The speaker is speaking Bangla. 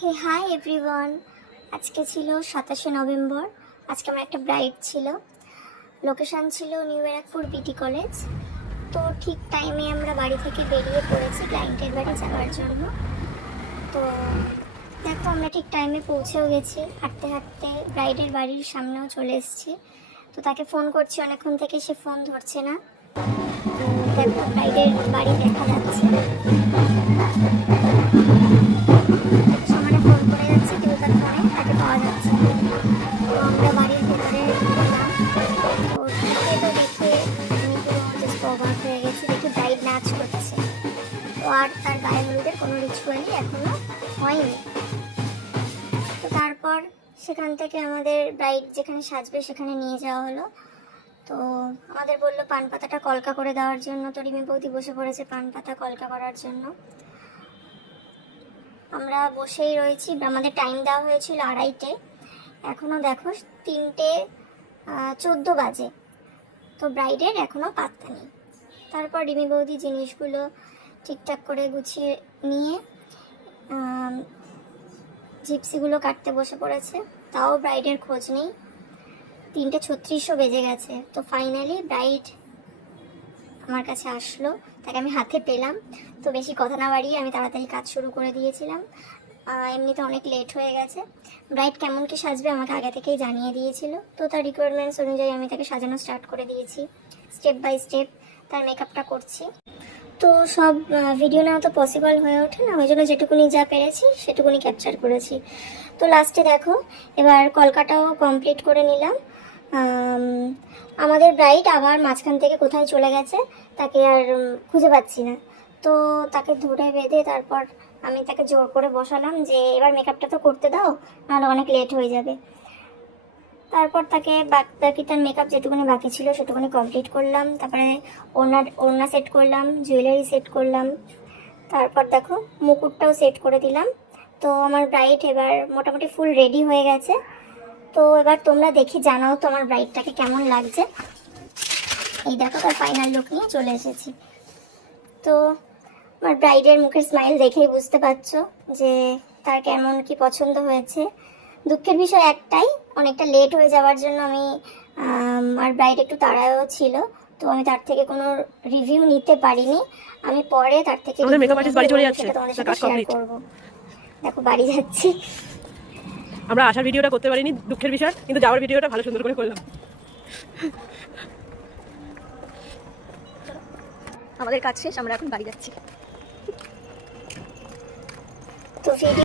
হে হাই এভরিওয়ান, আজকে ছিল 27শে নভেম্বর। আজকে আমার একটা ব্রাইড ছিল। লোকেশান ছিল নিউ ব্যারাকপুর বিটি কলেজ। তো ঠিক টাইমে আমরা বাড়ি থেকে বেরিয়ে পড়েছি ক্লায়েন্টের বাড়ি যাওয়ার জন্য। তো দেখো আমরা ঠিক টাইমে পৌঁছেও গেছি, হাঁটতে হাঁটতে ব্রাইডের বাড়ির সামনেও চলে এসেছি। তো তাকে ফোন করছি অনেকক্ষণ থেকে, সে ফোন ধরছে না। তো দেখো ব্রাইডের বাড়ি দেখা যাচ্ছে, সমানে ফোন করে যাচ্ছে কিন্তু তার ফোনে তাকে পাওয়া যাচ্ছে না। তো আমরা বাড়ির ভেতরে গেলাম। তো ঢুকে তো দেখে আমি পুরো জাস্ট অবাক হয়ে গেছি, দেখি ব্রাইড নাচ করছে। তো আর তার গায়ে হলুদের কোনো রিচুয়ালই এখনো হয়নি। তো তারপর সেখান থেকে আমাদের ব্রাইড যেখানে সাজবে সেখানে নিয়ে যাওয়া হলো। তো আমাদের বললো পান পাতাটা কলকা করে দেওয়ার জন্য। তো রিমি বৌদি বসে পড়েছে পান পাতা কলকা করার জন্য। আমরা বসেই রয়েছি, আমাদের টাইম দেওয়া হয়েছিল 2:30, এখনও দেখো 3:14 বাজে। তো ব্রাইডের এখনও পাত্তা নেই। তারপর রিমি বৌদি জিনিসগুলো ঠিকঠাক করে গুছিয়ে নিয়ে জিপসিগুলো কাটতে বসে পড়েছে, তাও ব্রাইডের খোঁজ নেই। 3:36 বেজে গেছে। তো ফাইনালি ব্রাইড আমার কাছে আসলো, তাকে আমি হাতে পেলাম। তো বেশি কথা না বাড়িয়ে আমি তাড়াতাড়ি কাজ শুরু করে দিয়েছিলাম, এমনিতে অনেক লেট হয়ে গেছে। ব্রাইড কেমন কি সাজবে আমাকে আগে থেকেই জানিয়ে দিয়েছিল। তো তার রিকোয়ারমেন্টস অনুযায়ী আমি তাকে সাজানো স্টার্ট করে দিয়েছি, স্টেপ বাই স্টেপ তার মেকআপটা করছি। তো সব ভিডিও নেওয়া তো পসিবল হয়ে ওঠে না, ওই জন্য যেটুকুনি যা পেরেছি সেটুকুনি ক্যাপচার করেছি। তো লাস্টে দেখো এবার কলকাটাও কমপ্লিট করে নিলাম। আমাদের ব্রাইড আবার মাঝখান থেকে কোথায় চলে গেছে, তাকে আর খুঁজে পাচ্ছি না। তো তাকে ধরে বেঁধে তারপর আমি তাকে জোর করে বসালাম যে এবার মেকআপটা তো করতে দাও, নাহলে অনেক লেট হয়ে যাবে। তারপর তাকে বাকি তার মেকআপ যেটুকুনি বাকি ছিল সেটুকুনি কমপ্লিট করলাম। তারপরে ওড়না সেট করলাম, জুয়েলারি সেট করলাম। তারপর দেখো মুকুটটাও সেট করে দিলাম। তো আমার ব্রাইড এবার মোটামুটি ফুল রেডি হয়ে গেছে। তো এবার তোমরা দেখে জানাও তো আমার ব্রাইডটাকে কেমন লাগছে। এই দেখো তার ফাইনাল লুক নিয়ে চলে এসেছি। তো আমার ব্রাইডের মুখের স্মাইল দেখেই বুঝতে পারছো যে তার কেমন কি পছন্দ হয়েছে। দুঃখের বিষয় একটাই, অনেকটা লেট হয়ে যাওয়ার জন্য আমি আর ব্রাইড একটু তাড়াও ছিল, তো আমি তার থেকে কোনো রিভিউ নিতে পারিনি। আমি পরে তার থেকে মেকআপ আর্টিস্ট বাড়ি চলে যাচ্ছে, তোমাদের সাথে শেয়ার করব। দেখো বাড়ি যাচ্ছি। আমরা আসার ভিডিওটা করতে পারিনি, দুঃখের বিষয়, কিন্তু যাওয়ার ভিডিওটা ভালো সুন্দর করে করলাম। আমাদের কাজ শেষ, আমরা এখন বাড়ি যাচ্ছি। তো